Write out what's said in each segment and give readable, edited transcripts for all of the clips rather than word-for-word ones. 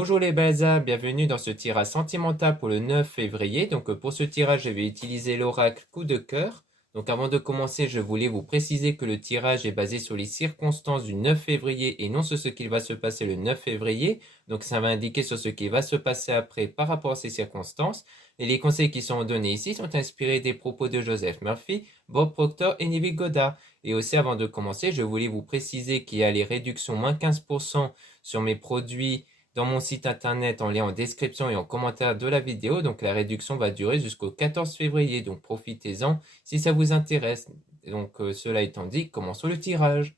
Bonjour les Balzas, bienvenue dans ce tirage sentimental pour le 9 février. Pour ce tirage, je vais utiliser l'oracle coup de cœur. Donc avant de commencer, je voulais vous préciser que le tirage est basé sur les circonstances du 9 février et non sur ce qu'il va se passer le 9 février. Donc ça va indiquer sur ce qui va se passer après par rapport à ces circonstances. Et les conseils qui sont donnés ici sont inspirés des propos de Joseph Murphy, Bob Proctor et Neville Goddard. Et aussi avant de commencer, je voulais vous préciser qu'il y a les réductions moins 15% sur mes produits dans mon site internet en lien en description et en commentaire de la vidéo. Donc la réduction va durer jusqu'au 14 février, donc profitez-en si ça vous intéresse. Cela étant dit, commençons le tirage.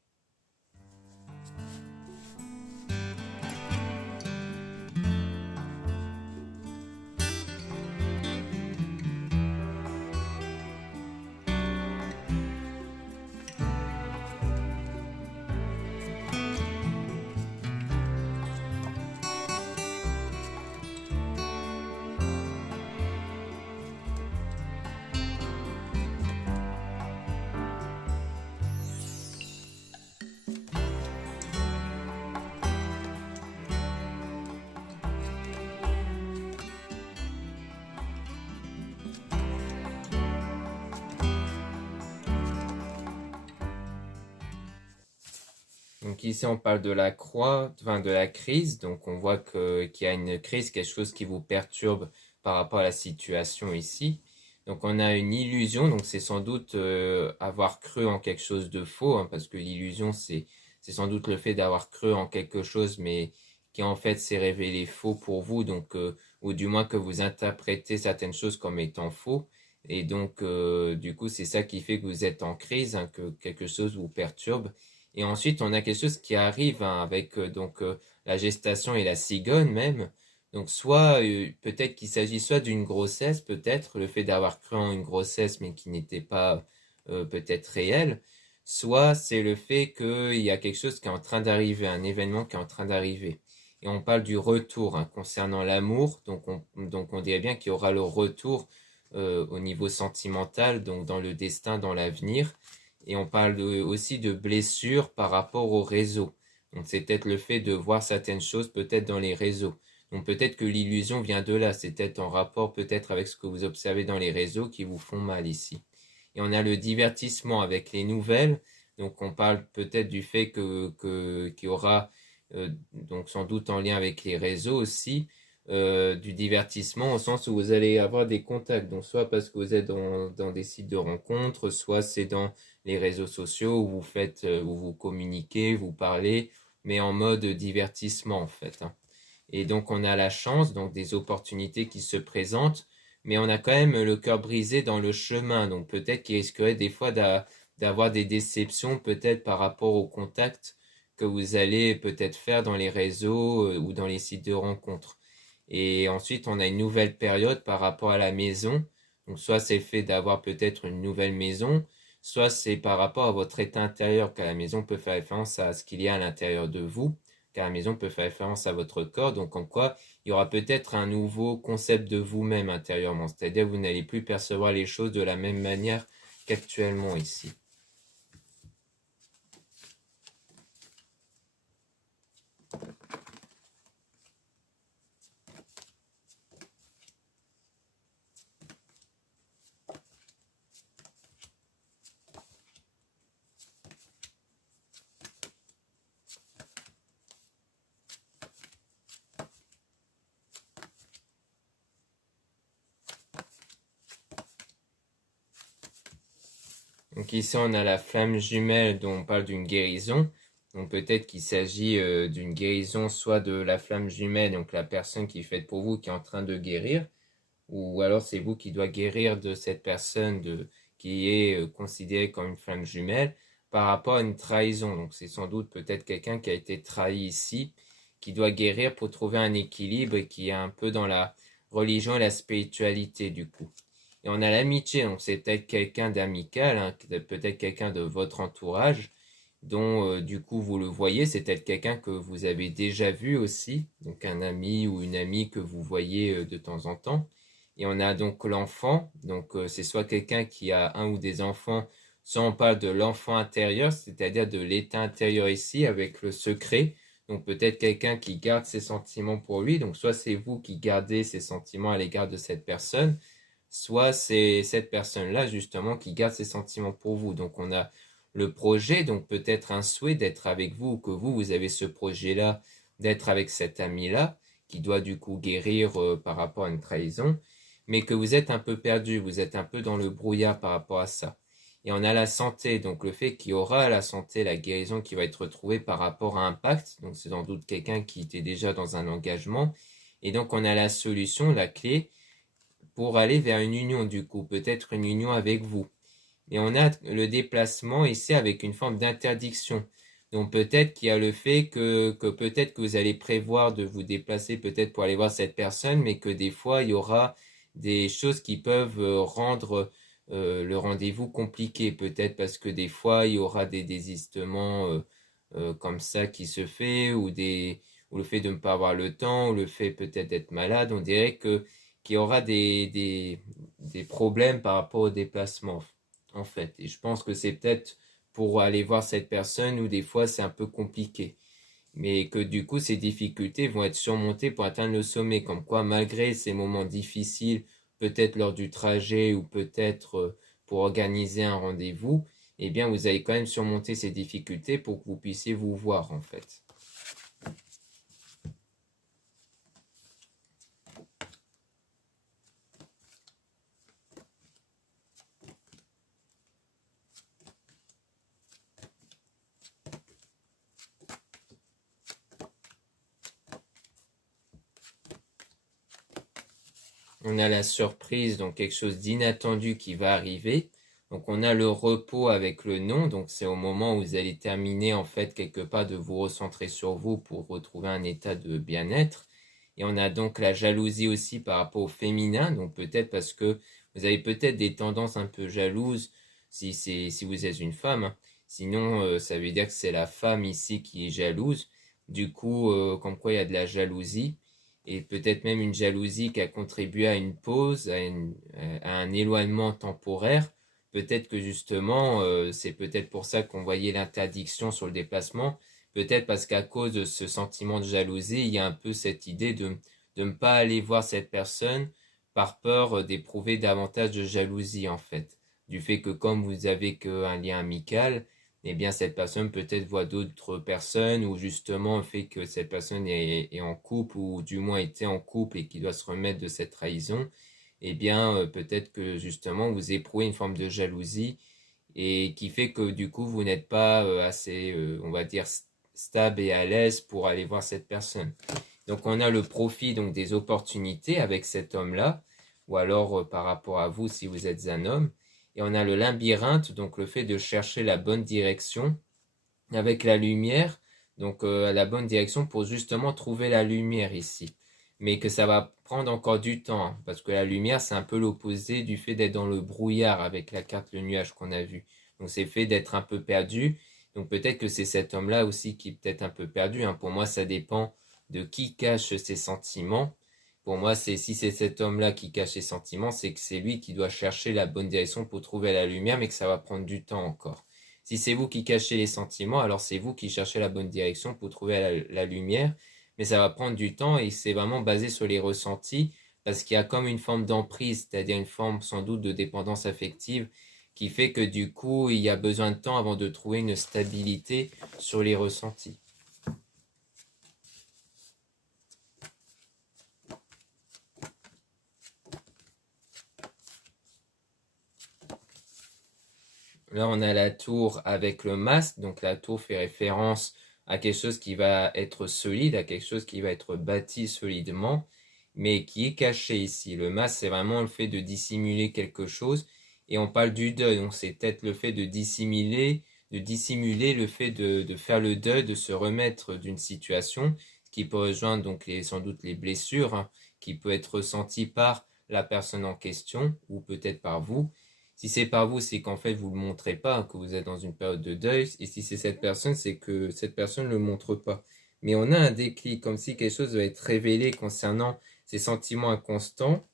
Donc ici on parle de la croix, enfin de la crise. Donc on voit qu'il y a une crise, quelque chose qui vous perturbe par rapport à la situation ici. Donc on a une illusion, donc c'est sans doute avoir cru en quelque chose de faux, hein, parce que l'illusion c'est sans doute le fait d'avoir cru en quelque chose, mais qui en fait s'est révélé faux pour vous, ou du moins que vous interprétez certaines choses comme étant faux. Et du coup c'est ça qui fait que vous êtes en crise, hein, que quelque chose vous perturbe. Et ensuite, on a quelque chose qui arrive, hein, avec la gestation et la cigogne même. Donc soit peut-être qu'il s'agit soit d'une grossesse, peut-être le fait d'avoir cru en une grossesse mais qui n'était pas peut-être réelle, soit c'est le fait qu'il y a quelque chose qui est en train d'arriver, un événement qui est en train d'arriver. Et on parle du retour, hein, concernant l'amour, donc on dirait bien qu'il y aura le retour au niveau sentimental, donc dans le destin, dans l'avenir. Et on parle aussi de blessures par rapport au réseau. Donc c'est peut-être le fait de voir certaines choses peut-être dans les réseaux. Donc peut-être que l'illusion vient de là. C'est peut-être en rapport peut-être avec ce que vous observez dans les réseaux qui vous font mal ici. Et on a le divertissement avec les nouvelles. Donc on parle peut-être du fait qu'il y aura, donc sans doute en lien avec les réseaux aussi, du divertissement au sens où vous allez avoir des contacts. Donc soit parce que vous êtes dans des sites de rencontres, soit c'est dans les réseaux sociaux où vous faites, où vous communiquez, vous parlez, mais en mode divertissement en fait, hein. Et donc on a la chance, donc des opportunités qui se présentent, mais on a quand même le cœur brisé dans le chemin. Donc peut-être qu'il risquerait des fois d'avoir des déceptions peut-être par rapport au contact que vous allez peut-être faire dans les réseaux ou dans les sites de rencontres. Et ensuite, on a une nouvelle période par rapport à la maison. Donc, soit c'est le fait d'avoir peut-être une nouvelle maison, soit c'est par rapport à votre état intérieur, car la maison peut faire référence à ce qu'il y a à l'intérieur de vous, car la maison peut faire référence à votre corps. Donc, en quoi il y aura peut-être un nouveau concept de vous-même intérieurement. C'est-à-dire, vous n'allez plus percevoir les choses de la même manière qu'actuellement ici. Donc ici on a la flamme jumelle dont on parle d'une guérison. Donc peut-être qu'il s'agit d'une guérison soit de la flamme jumelle, donc la personne qui est faite pour vous qui est en train de guérir, ou alors c'est vous qui doit guérir de cette personne qui est considérée comme une flamme jumelle par rapport à une trahison. Donc c'est sans doute peut-être quelqu'un qui a été trahi ici, qui doit guérir pour trouver un équilibre et qui est un peu dans la religion et la spiritualité du coup. Et on a l'amitié, donc c'est peut-être quelqu'un d'amical, hein, peut-être quelqu'un de votre entourage, dont du coup vous le voyez, c'est peut-être quelqu'un que vous avez déjà vu aussi, donc un ami ou une amie que vous voyez de temps en temps. Et on a donc l'enfant, c'est soit quelqu'un qui a un ou des enfants, soit on parle de l'enfant intérieur, c'est-à-dire de l'état intérieur ici avec le secret, Donc peut-être quelqu'un qui garde ses sentiments pour lui. Donc soit c'est vous qui gardez ses sentiments à l'égard de cette personne, soit c'est cette personne-là justement qui garde ses sentiments pour vous. Donc on a le projet, donc peut-être un souhait d'être avec vous, ou que vous avez ce projet-là d'être avec cet ami-là, qui doit du coup guérir par rapport à une trahison, mais que vous êtes un peu perdu, vous êtes un peu dans le brouillard par rapport à ça. Et on a la santé, donc le fait qu'il y aura la santé, la guérison qui va être retrouvée par rapport à un pacte, donc c'est sans doute quelqu'un qui était déjà dans un engagement, et donc on a la solution, la clé, pour aller vers une union du coup, peut-être une union avec vous. Et on a le déplacement ici avec une forme d'interdiction. Donc peut-être qu'il y a le fait que peut-être que vous allez prévoir de vous déplacer peut-être pour aller voir cette personne, mais que des fois il y aura des choses qui peuvent rendre le rendez-vous compliqué, peut-être parce que des fois il y aura des désistements comme ça qui se fait, ou le fait de ne pas avoir le temps, ou le fait peut-être d'être malade. On dirait que qu'il y aura des problèmes par rapport au déplacement en fait. Et je pense que c'est peut-être pour aller voir cette personne où des fois c'est un peu compliqué. Mais que du coup ces difficultés vont être surmontées pour atteindre le sommet. Comme quoi malgré ces moments difficiles, peut-être lors du trajet ou peut-être pour organiser un rendez-vous, eh bien vous allez quand même surmonter ces difficultés pour que vous puissiez vous voir en fait. On a la surprise, donc quelque chose d'inattendu qui va arriver. Donc on a le repos avec le non, donc c'est au moment où vous allez terminer en fait quelque part de vous recentrer sur vous pour retrouver un état de bien-être. Et on a donc la jalousie aussi par rapport au féminin, donc peut-être parce que vous avez peut-être des tendances un peu jalouses si vous êtes une femme, hein. Sinon, ça veut dire que c'est la femme ici qui est jalouse. Du coup, comme quoi il y a de la jalousie et peut-être même une jalousie qui a contribué à une pause, à un éloignement temporaire. Peut-être que justement, c'est peut-être pour ça qu'on voyait l'interdiction sur le déplacement. Peut-être parce qu'à cause de ce sentiment de jalousie, il y a un peu cette idée de ne pas aller voir cette personne par peur d'éprouver davantage de jalousie en fait. Du fait que comme vous avez qu'un lien amical, eh bien cette personne peut-être voit d'autres personnes ou justement le fait que cette personne est en couple ou du moins était en couple et qui doit se remettre de cette trahison, eh bien peut-être que justement vous éprouvez une forme de jalousie et qui fait que du coup vous n'êtes pas assez, on va dire, stable et à l'aise pour aller voir cette personne. Donc on a le profit donc des opportunités avec cet homme-là, ou alors par rapport à vous si vous êtes un homme. Et on a le labyrinthe, donc le fait de chercher la bonne direction avec la lumière, donc la bonne direction pour justement trouver la lumière ici. Mais que ça va prendre encore du temps, hein, parce que la lumière, c'est un peu l'opposé du fait d'être dans le brouillard avec la carte le nuage qu'on a vu. Donc c'est le fait d'être un peu perdu. Donc peut-être que c'est cet homme-là aussi qui est peut-être un peu perdu, hein. Pour moi, ça dépend de qui cache ses sentiments. Pour moi, c'est si c'est cet homme-là qui cache ses sentiments, c'est que c'est lui qui doit chercher la bonne direction pour trouver la lumière, mais que ça va prendre du temps encore. Si c'est vous qui cachez les sentiments, alors c'est vous qui cherchez la bonne direction pour trouver la lumière, mais ça va prendre du temps et c'est vraiment basé sur les ressentis parce qu'il y a comme une forme d'emprise, c'est-à-dire une forme sans doute de dépendance affective qui fait que du coup il y a besoin de temps avant de trouver une stabilité sur les ressentis. Là, on a la tour avec le masque. Donc, la tour fait référence à quelque chose qui va être solide, à quelque chose qui va être bâti solidement, mais qui est caché ici. Le masque, c'est vraiment le fait de dissimuler quelque chose. Et on parle du deuil. Donc, c'est peut-être le fait de dissimuler le fait de faire le deuil, de se remettre d'une situation, ce qui peut rejoindre donc sans doute les blessures, hein, qui peut être ressenti par la personne en question, ou peut-être par vous. Si c'est par vous, c'est qu'en fait, vous ne le montrez pas, que vous êtes dans une période de deuil. Et si c'est cette personne, c'est que cette personne ne le montre pas. Mais on a un déclic, comme si quelque chose va être révélé concernant ces sentiments inconstants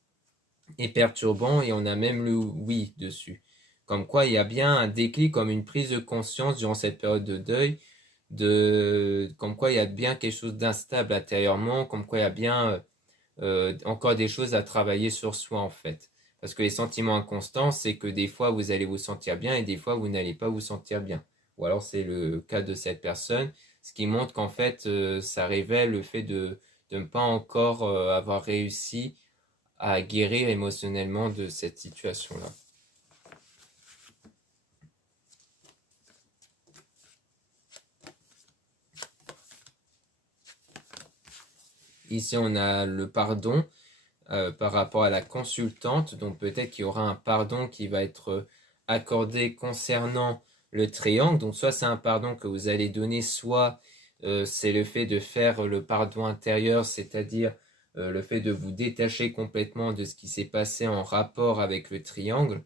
et perturbants. Et on a même le oui dessus. Comme quoi, il y a bien un déclic, comme une prise de conscience durant cette période de deuil, comme quoi il y a bien quelque chose d'instable intérieurement, comme quoi il y a bien encore des choses à travailler sur soi en fait. Parce que les sentiments inconstants, c'est que des fois vous allez vous sentir bien et des fois vous n'allez pas vous sentir bien. Ou alors c'est le cas de cette personne, ce qui montre qu'en fait ça révèle le fait de ne pas encore avoir réussi à guérir émotionnellement de cette situation-là. Ici on a le pardon par rapport à la consultante, donc peut-être qu'il y aura un pardon qui va être accordé concernant le triangle. Donc soit c'est un pardon que vous allez donner, soit c'est le fait de faire le pardon intérieur, c'est-à-dire le fait de vous détacher complètement de ce qui s'est passé en rapport avec le triangle.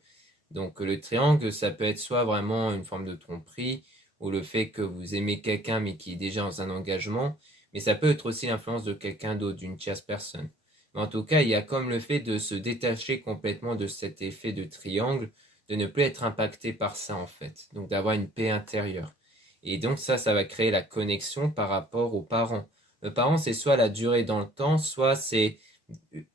Donc le triangle, ça peut être soit vraiment une forme de tromperie, ou le fait que vous aimez quelqu'un mais qui est déjà dans un engagement, mais ça peut être aussi l'influence de quelqu'un d'autre, d'une tierce personne. Mais en tout cas, il y a comme le fait de se détacher complètement de cet effet de triangle, de ne plus être impacté par ça en fait, donc d'avoir une paix intérieure. Et donc ça va créer la connexion par rapport aux parents. Le parent, c'est soit la durée dans le temps, soit c'est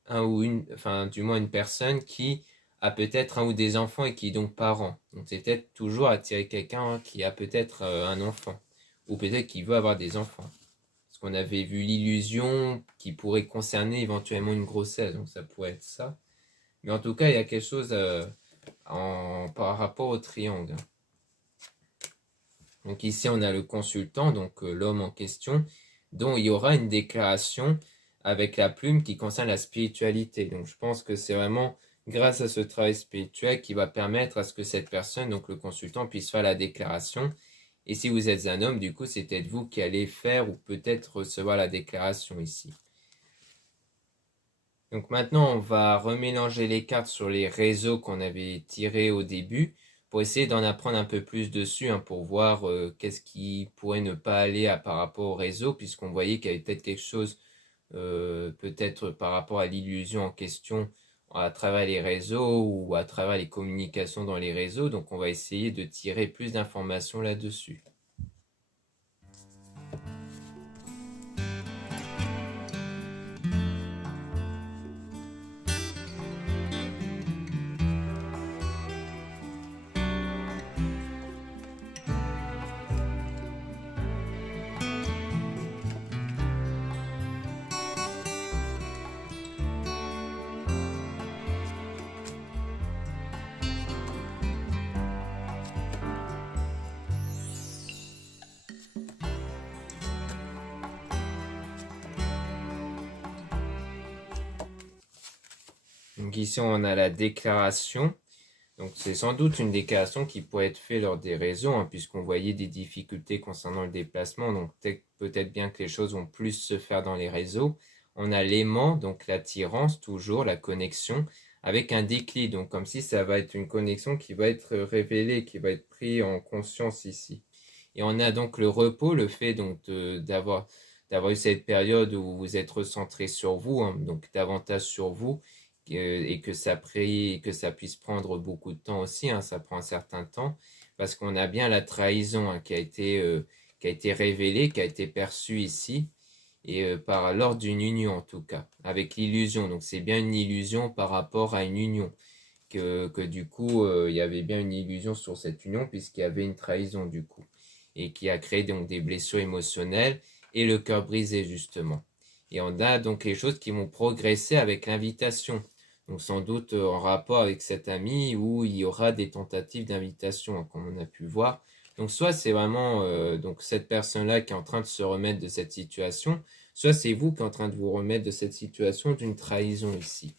un ou une, enfin du moins une personne qui a peut-être un ou des enfants et qui est donc parent. Donc c'est peut-être toujours attirer quelqu'un qui a peut-être un enfant, ou peut-être qui veut avoir des enfants. Parce qu'on avait vu l'illusion qui pourrait concerner éventuellement une grossesse, donc ça pourrait être ça. Mais en tout cas, il y a quelque chose par rapport au triangle. Donc ici, on a le consultant, donc l'homme en question, dont il y aura une déclaration avec la plume qui concerne la spiritualité. Donc je pense que c'est vraiment grâce à ce travail spirituel qui va permettre à ce que cette personne, donc le consultant, puisse faire la déclaration. Et si vous êtes un homme, du coup, c'est peut-être vous qui allez faire ou peut-être recevoir la déclaration ici. Donc maintenant, on va remélanger les cartes sur les réseaux qu'on avait tirés au début pour essayer d'en apprendre un peu plus dessus, hein, pour voir qu'est-ce qui pourrait ne pas aller par rapport au réseau, puisqu'on voyait qu'il y avait peut-être quelque chose, peut-être par rapport à l'illusion en question à travers les réseaux ou à travers les communications dans les réseaux. Donc on va essayer de tirer plus d'informations là-dessus. Donc ici on a la déclaration. Donc c'est sans doute une déclaration qui pourrait être faite lors des réseaux, hein, puisqu'on voyait des difficultés concernant le déplacement. Donc peut-être bien que les choses vont plus se faire dans les réseaux. On a l'aimant, donc l'attirance, toujours la connexion, avec un déclic. Donc comme si ça va être une connexion qui va être révélée, qui va être prise en conscience ici. Et on a donc le repos, le fait donc d'avoir eu cette période où vous êtes recentré sur vous, hein, donc davantage sur vous, et que ça puisse prendre beaucoup de temps aussi, hein, ça prend un certain temps, parce qu'on a bien la trahison, hein, qui a été révélée, qui a été perçue ici, et lors d'une union en tout cas, avec l'illusion. Donc c'est bien une illusion par rapport à une union, que du coup il y avait bien une illusion sur cette union puisqu'il y avait une trahison du coup, et qui a créé donc des blessures émotionnelles et le cœur brisé justement. Et on a donc les choses qui vont progresser avec l'invitation. Donc sans doute en rapport avec cet ami où il y aura des tentatives d'invitation, hein, comme on a pu voir. Donc soit c'est vraiment donc cette personne-là qui est en train de se remettre de cette situation, soit c'est vous qui êtes en train de vous remettre de cette situation d'une trahison ici.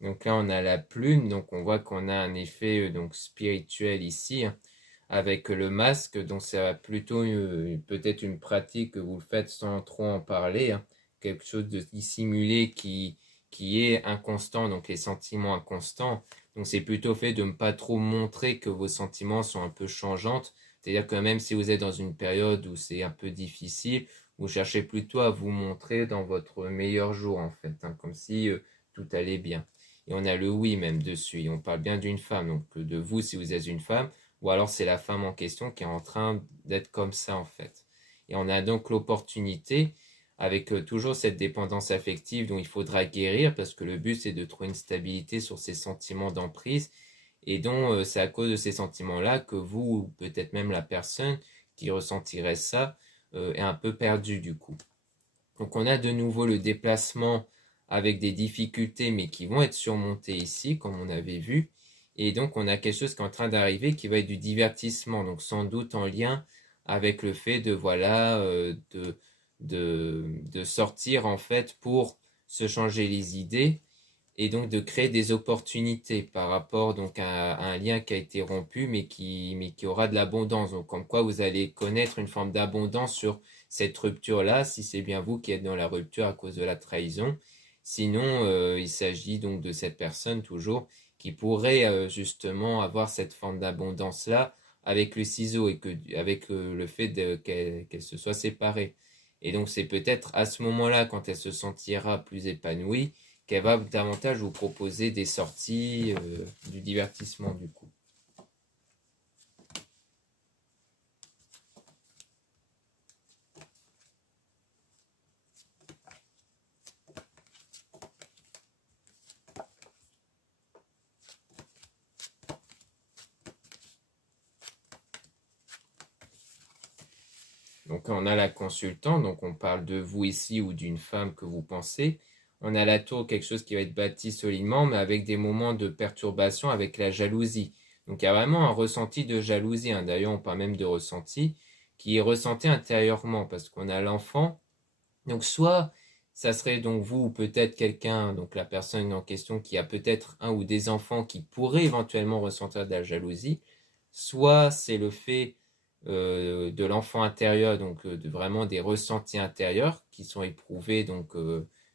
Donc là, on a la plume, donc on voit qu'on a un effet donc spirituel ici, hein, avec le masque, donc c'est plutôt peut-être une pratique que vous faites sans trop en parler, hein, quelque chose de dissimulé qui est inconstant, donc les sentiments inconstants. Donc c'est plutôt fait de ne pas trop montrer que vos sentiments sont un peu changeantes. C'est-à-dire que même si vous êtes dans une période où c'est un peu difficile, vous cherchez plutôt à vous montrer dans votre meilleur jour en fait, hein, comme si tout allait bien. Et on a le oui même dessus. Et on parle bien d'une femme, donc de vous si vous êtes une femme, ou alors c'est la femme en question qui est en train d'être comme ça en fait. Et on a donc l'opportunité, avec toujours cette dépendance affective dont il faudra guérir, parce que le but c'est de trouver une stabilité sur ces sentiments d'emprise, et dont c'est à cause de ces sentiments-là que vous, ou peut-être même la personne qui ressentirait ça, est un peu perdue du coup. Donc on a de nouveau le déplacement avec des difficultés mais qui vont être surmontées ici comme on avait vu. Et donc on a quelque chose qui est en train d'arriver qui va être du divertissement, donc sans doute en lien avec le fait de voilà de sortir en fait pour se changer les idées et donc de créer des opportunités par rapport donc à un lien qui a été rompu mais qui aura de l'abondance. Donc comme quoi vous allez connaître une forme d'abondance sur cette rupture-là, si c'est bien vous qui êtes dans la rupture à cause de la trahison. Sinon, il s'agit donc de cette personne toujours qui pourrait justement avoir cette forme d'abondance-là avec le ciseau et que, avec le fait qu'elle se soit séparée. Et donc c'est peut-être à ce moment-là, quand elle se sentira plus épanouie, qu'elle va davantage vous proposer des sorties, du divertissement du coup. Donc on a la consultante, donc on parle de vous ici ou d'une femme que vous pensez. On a la tour, quelque chose qui va être bâti solidement, mais avec des moments de perturbation, avec la jalousie. Donc il y a vraiment un ressenti de jalousie, hein. D'ailleurs on parle même de ressenti, qui est ressenti intérieurement, parce qu'on a l'enfant. Donc soit ça serait donc vous ou peut-être quelqu'un, donc la personne en question qui a peut-être un ou des enfants qui pourraient éventuellement ressentir de la jalousie, soit c'est le fait de l'enfant intérieur, donc de vraiment des ressentis intérieurs qui sont éprouvés, donc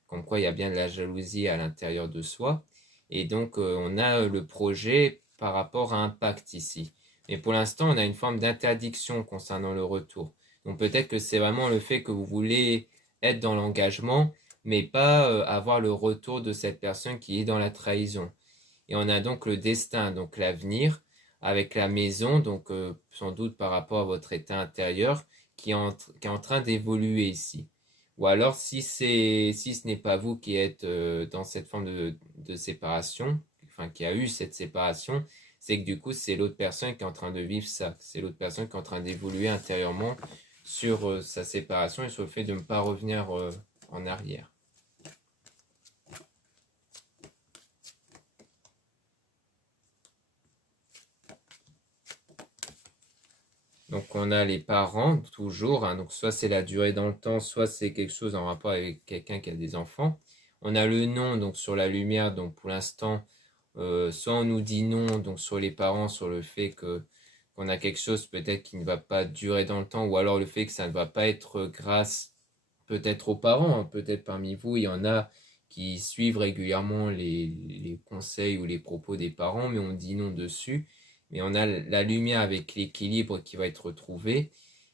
comme quoi il y a bien de la jalousie à l'intérieur de soi. Et donc on a le projet par rapport à un pacte ici. Mais pour l'instant, on a une forme d'interdiction concernant le retour. Donc peut-être que c'est vraiment le fait que vous voulez être dans l'engagement, mais pas avoir le retour de cette personne qui est dans la trahison. Et on a donc le destin, donc l'avenir, avec la maison, donc sans doute par rapport à votre état intérieur, qui est en train d'évoluer ici. Ou alors, si ce n'est pas vous qui êtes dans cette forme de séparation, enfin qui a eu cette séparation, c'est que du coup, c'est l'autre personne qui est en train de vivre ça. C'est l'autre personne qui est en train d'évoluer intérieurement sur sa séparation et sur le fait de ne pas revenir en arrière. Donc on a les parents toujours, hein, donc soit c'est la durée dans le temps, soit c'est quelque chose en rapport avec quelqu'un qui a des enfants. On a le non, donc sur la lumière, donc pour l'instant, soit on nous dit non, donc sur les parents, sur le fait que qu'on a quelque chose peut-être qui ne va pas durer dans le temps, ou alors le fait que ça ne va pas être grâce peut-être aux parents, hein, peut-être parmi vous, il y en a qui suivent régulièrement les conseils ou les propos des parents, mais on dit non dessus. Mais on a la lumière avec l'équilibre qui va être retrouvé,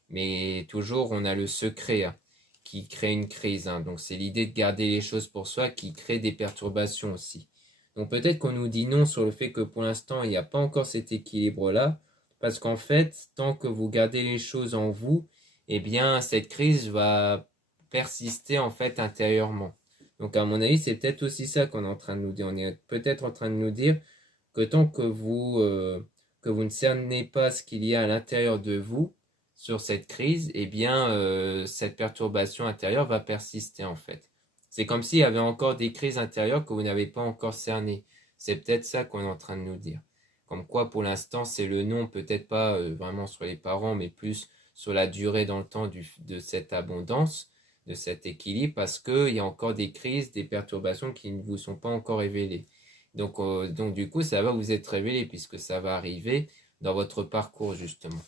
mais toujours on a le secret, hein, qui crée une crise, hein. Donc c'est l'idée de garder les choses pour soi qui crée des perturbations aussi. Donc peut-être qu'on nous dit non sur le fait que pour l'instant il n'y a pas encore cet équilibre-là, parce qu'en fait, tant que vous gardez les choses en vous, eh bien cette crise va persister en fait intérieurement. Donc à mon avis, c'est peut-être aussi ça qu'on est en train de nous dire. On est peut-être en train de nous dire que tant que vous ne cernez pas ce qu'il y a à l'intérieur de vous sur cette crise, eh bien cette perturbation intérieure va persister en fait. C'est comme s'il y avait encore des crises intérieures que vous n'avez pas encore cernées. C'est peut-être ça qu'on est en train de nous dire. Comme quoi, pour l'instant, c'est le non, peut-être pas vraiment sur les parents, mais plus sur la durée dans le temps de cette abondance, de cet équilibre, parce qu'il y a encore des crises, des perturbations qui ne vous sont pas encore révélées. Donc du coup, ça va vous être révélé, puisque ça va arriver dans votre parcours justement.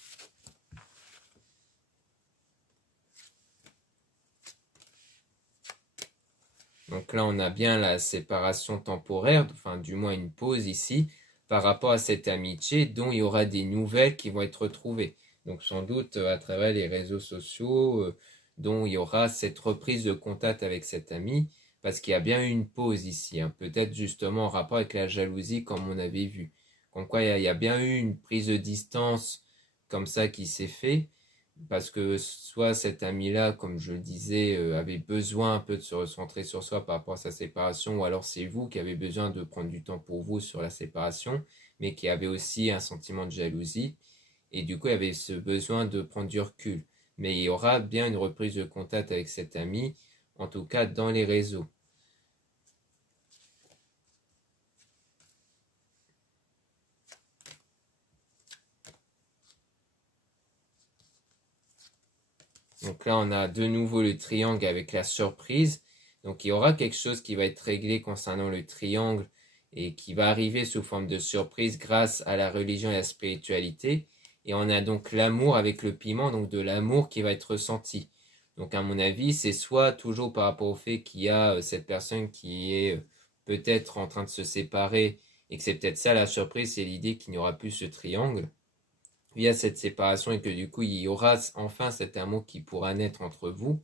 Donc là, on a bien la séparation temporaire, enfin du moins une pause ici, par rapport à cette amitié dont il y aura des nouvelles qui vont être retrouvées. Donc sans doute à travers les réseaux sociaux, dont il y aura cette reprise de contact avec cet ami, parce qu'il y a bien eu une pause ici, hein. Peut-être justement en rapport avec la jalousie comme on avait vu. Comme quoi il y a bien eu une prise de distance comme ça qui s'est fait, parce que soit cet ami-là, comme je le disais, avait besoin un peu de se recentrer sur soi par rapport à sa séparation, ou alors c'est vous qui avez besoin de prendre du temps pour vous sur la séparation, mais qui avait aussi un sentiment de jalousie, et du coup il y avait ce besoin de prendre du recul. Mais il y aura bien une reprise de contact avec cet ami, en tout cas dans les réseaux. Donc là, on a de nouveau le triangle avec la surprise. Donc il y aura quelque chose qui va être réglé concernant le triangle et qui va arriver sous forme de surprise grâce à la religion et la spiritualité. Et on a donc l'amour avec le piment, donc de l'amour qui va être ressenti. Donc à mon avis, c'est soit toujours par rapport au fait qu'il y a cette personne qui est peut-être en train de se séparer et que c'est peut-être ça la surprise, c'est l'idée qu'il n'y aura plus ce triangle via cette séparation et que du coup il y aura enfin cet amour qui pourra naître entre vous.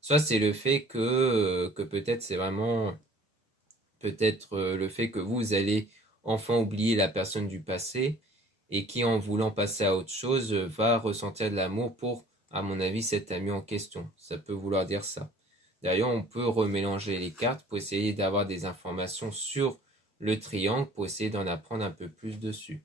Soit c'est le fait que peut-être c'est vraiment peut-être le fait que vous allez enfin oublier la personne du passé et qui en voulant passer à autre chose va ressentir de l'amour pour, à mon avis, cet ami en question. Ça peut vouloir dire ça. D'ailleurs, on peut remélanger les cartes pour essayer d'avoir des informations sur le triangle pour essayer d'en apprendre un peu plus dessus.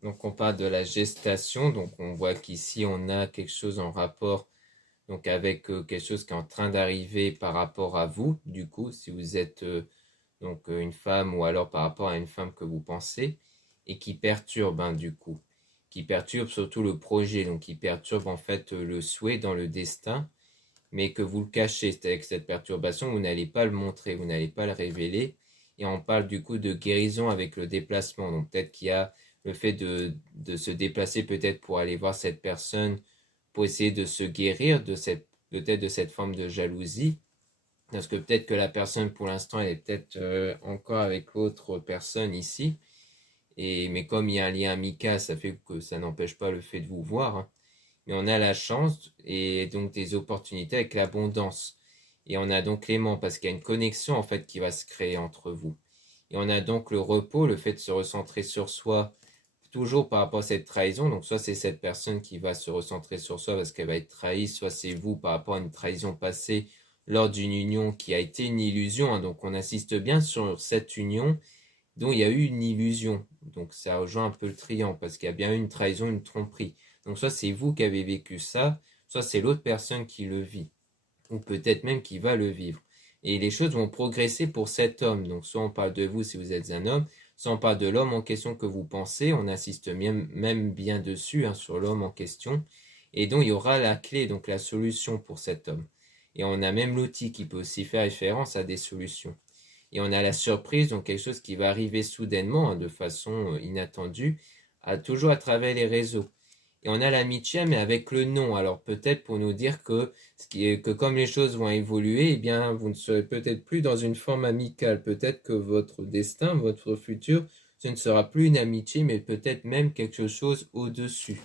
Donc on parle de la gestation, donc on voit qu'ici on a quelque chose en rapport donc avec quelque chose qui est en train d'arriver par rapport à vous, du coup, si vous êtes donc une femme ou alors par rapport à une femme que vous pensez, et qui perturbe du coup, qui perturbe surtout le projet, donc qui perturbe en fait le souhait dans le destin, mais que vous le cachez, c'est avec cette perturbation, vous n'allez pas le montrer, vous n'allez pas le révéler, et on parle du coup de guérison avec le déplacement, donc peut-être qu'il y a le fait de se déplacer peut-être pour aller voir cette personne, pour essayer de se guérir de cette, peut-être de cette forme de jalousie, parce que peut-être que la personne pour l'instant elle est peut-être encore avec l'autre personne ici, et, mais comme il y a un lien amical, ça fait que ça n'empêche pas le fait de vous voir, hein. Mais on a la chance et donc des opportunités avec l'abondance. Et on a donc l'aimant parce qu'il y a une connexion en fait qui va se créer entre vous. Et on a donc le repos, le fait de se recentrer sur soi, toujours par rapport à cette trahison. Donc soit c'est cette personne qui va se recentrer sur soi parce qu'elle va être trahie, soit c'est vous par rapport à une trahison passée lors d'une union qui a été une illusion, hein. Donc on assiste bien sur cette union dont il y a eu une illusion. Donc ça rejoint un peu le triangle parce qu'il y a bien eu une trahison, une tromperie. Donc soit c'est vous qui avez vécu ça, soit c'est l'autre personne qui le vit, ou peut-être même qui va le vivre. Et les choses vont progresser pour cet homme. Donc soit on parle de vous si vous êtes un homme, soit on parle de l'homme en question que vous pensez, on insiste même bien dessus, hein, sur l'homme en question, et donc il y aura la clé, donc la solution pour cet homme. Et on a même l'outil qui peut aussi faire référence à des solutions. Et on a la surprise, donc quelque chose qui va arriver soudainement, hein, de façon inattendue, toujours à travers les réseaux. Et on a l'amitié, mais avec le nom. Alors peut-être pour nous dire que comme les choses vont évoluer, eh bien vous ne serez peut-être plus dans une forme amicale. Peut-être que votre destin, votre futur, ce ne sera plus une amitié, mais peut-être même quelque chose au-dessus.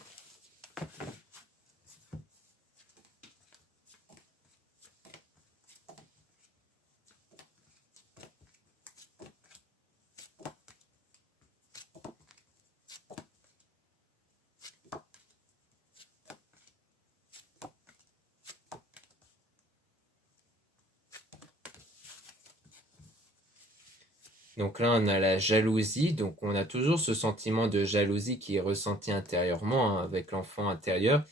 Donc là, on a la jalousie. Donc on a toujours ce sentiment de jalousie qui est ressenti intérieurement, hein, avec l'enfant intérieur.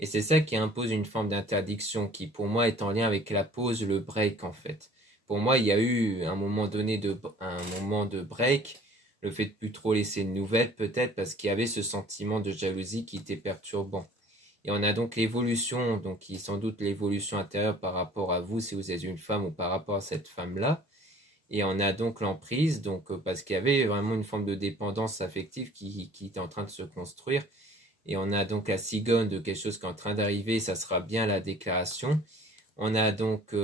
Et c'est ça qui impose une forme d'interdiction qui, pour moi, est en lien avec la pause, le break, en fait. Pour moi, il y a eu un moment donné un moment de break, le fait de plus trop laisser de nouvelles, peut-être parce qu'il y avait ce sentiment de jalousie qui était perturbant. Et on a donc l'évolution, donc qui est sans doute l'évolution intérieure par rapport à vous, si vous êtes une femme, ou par rapport à cette femme-là. Et on a donc l'emprise, donc parce qu'il y avait vraiment une forme de dépendance affective qui était en train de se construire. Et on a donc la cigogne de quelque chose qui est en train d'arriver, ça sera bien la déclaration. On a donc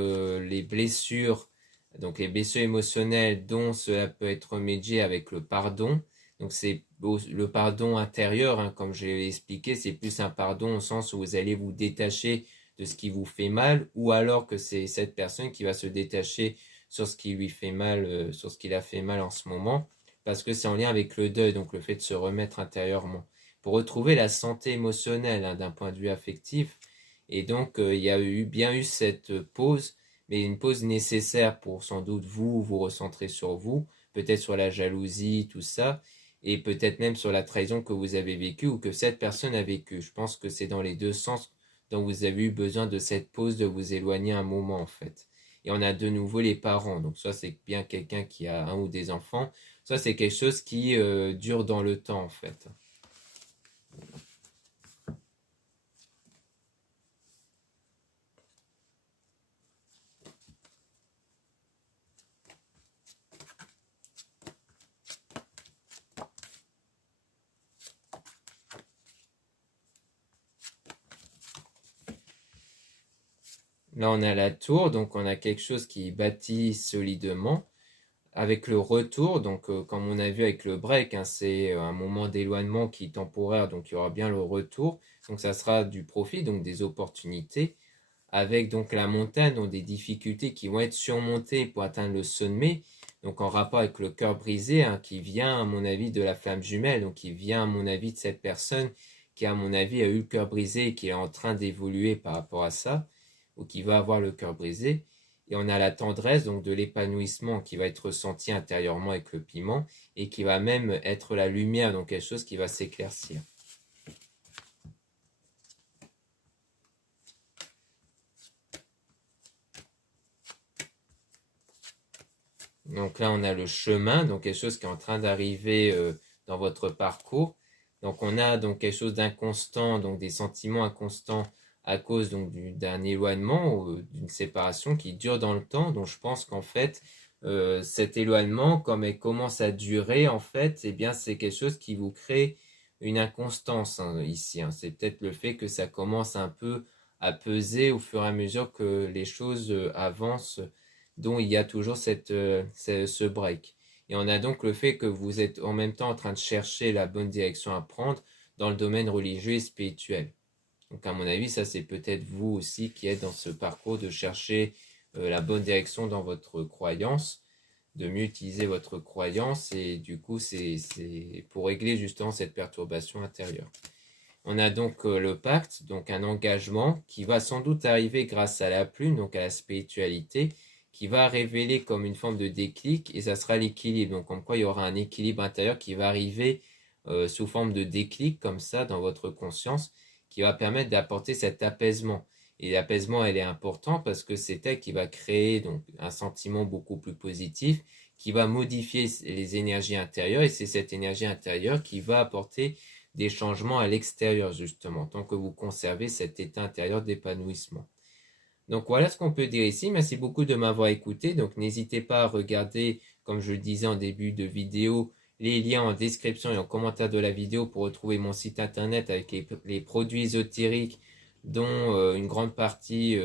donc les blessures émotionnelles dont cela peut être remédié avec le pardon. Donc c'est le pardon intérieur, hein, comme je l'ai expliqué, c'est plus un pardon au sens où vous allez vous détacher de ce qui vous fait mal, ou alors que c'est cette personne qui va se détacher sur ce qui lui fait mal, sur ce qui l'a fait mal en ce moment, parce que c'est en lien avec le deuil, donc le fait de se remettre intérieurement, pour retrouver la santé émotionnelle, hein, d'un point de vue affectif. Et donc, il y a bien eu cette pause, mais une pause nécessaire pour sans doute vous recentrer sur vous, peut-être sur la jalousie, tout ça, et peut-être même sur la trahison que vous avez vécue ou que cette personne a vécue. Je pense que c'est dans les deux sens dont vous avez eu besoin de cette pause, de vous éloigner un moment en fait. Et on a de nouveau les parents, donc soit c'est bien quelqu'un qui a un ou des enfants, soit c'est quelque chose qui dure dans le temps en fait. Là, on a la tour, donc on a quelque chose qui bâtit solidement. Avec le retour, donc comme on a vu avec le break, hein, c'est un moment d'éloignement qui est temporaire, donc il y aura bien le retour. Donc ça sera du profit, donc des opportunités. Avec donc la montagne, donc des difficultés qui vont être surmontées pour atteindre le sommet. Donc en rapport avec le cœur brisé, hein, qui vient à mon avis de la flamme jumelle, donc qui vient à mon avis de cette personne qui à mon avis a eu le cœur brisé et qui est en train d'évoluer par rapport à ça, ou qui va avoir le cœur brisé. Et on a la tendresse, donc de l'épanouissement qui va être ressenti intérieurement avec le piment et qui va même être la lumière, donc quelque chose qui va s'éclaircir. Donc là, on a le chemin, donc quelque chose qui est en train d'arriver dans votre parcours. Donc on a donc quelque chose d'inconstant, donc des sentiments inconstants à cause donc d'un éloignement ou d'une séparation qui dure dans le temps. Donc je pense qu'en fait, cet éloignement, comme elle commence à durer, en fait, eh bien c'est quelque chose qui vous crée une inconstance, hein, ici, hein. C'est peut-être le fait que ça commence un peu à peser au fur et à mesure que les choses avancent, dont il y a toujours ce break. Et on a donc le fait que vous êtes en même temps en train de chercher la bonne direction à prendre dans le domaine religieux et spirituel. Donc à mon avis, ça c'est peut-être vous aussi qui êtes dans ce parcours de chercher la bonne direction dans votre croyance, de mieux utiliser votre croyance, et du coup c'est pour régler justement cette perturbation intérieure. On a donc le pacte, donc un engagement qui va sans doute arriver grâce à la plume, donc à la spiritualité, qui va révéler comme une forme de déclic, et ça sera l'équilibre. Donc comme quoi il y aura un équilibre intérieur qui va arriver sous forme de déclic comme ça dans votre conscience, qui va permettre d'apporter cet apaisement. Et l'apaisement, elle est important parce que c'est elle qui va créer donc un sentiment beaucoup plus positif, qui va modifier les énergies intérieures, et c'est cette énergie intérieure qui va apporter des changements à l'extérieur justement, tant que vous conservez cet état intérieur d'épanouissement. Donc voilà ce qu'on peut dire ici. Merci beaucoup de m'avoir écouté. Donc n'hésitez pas à regarder, comme je le disais en début de vidéo, les liens en description et en commentaire de la vidéo pour retrouver mon site internet avec les produits ésotériques dont une grande partie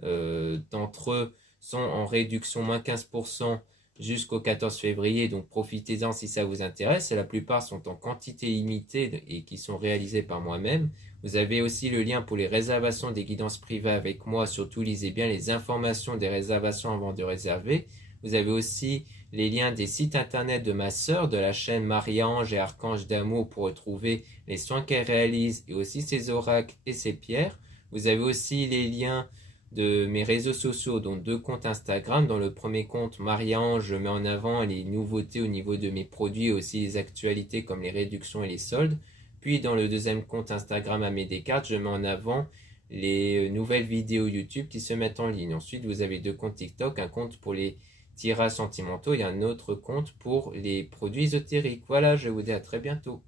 d'entre eux sont en réduction moins 15% jusqu'au 14 février, donc profitez-en si ça vous intéresse. La plupart sont en quantité limitée et qui sont réalisés par moi-même. Vous avez aussi le lien pour les réservations des guidances privées avec moi. Surtout, lisez bien les informations des réservations avant de réserver. Vous avez aussi les liens des sites internet de ma sœur, de la chaîne Marie-Ange et Archange d'amour, pour retrouver les soins qu'elle réalise et aussi ses oracles et ses pierres. Vous avez aussi les liens de mes réseaux sociaux, donc 2 comptes Instagram. Dans le premier compte, Marie-Ange, je mets en avant les nouveautés au niveau de mes produits et aussi les actualités comme les réductions et les soldes. Puis dans le deuxième compte Instagram Aimé Descartes, je mets en avant les nouvelles vidéos YouTube qui se mettent en ligne. Ensuite, vous avez 2 comptes TikTok, un compte pour les tirages sentimentaux et un autre compte pour les produits ésotériques. Voilà, je vous dis à très bientôt.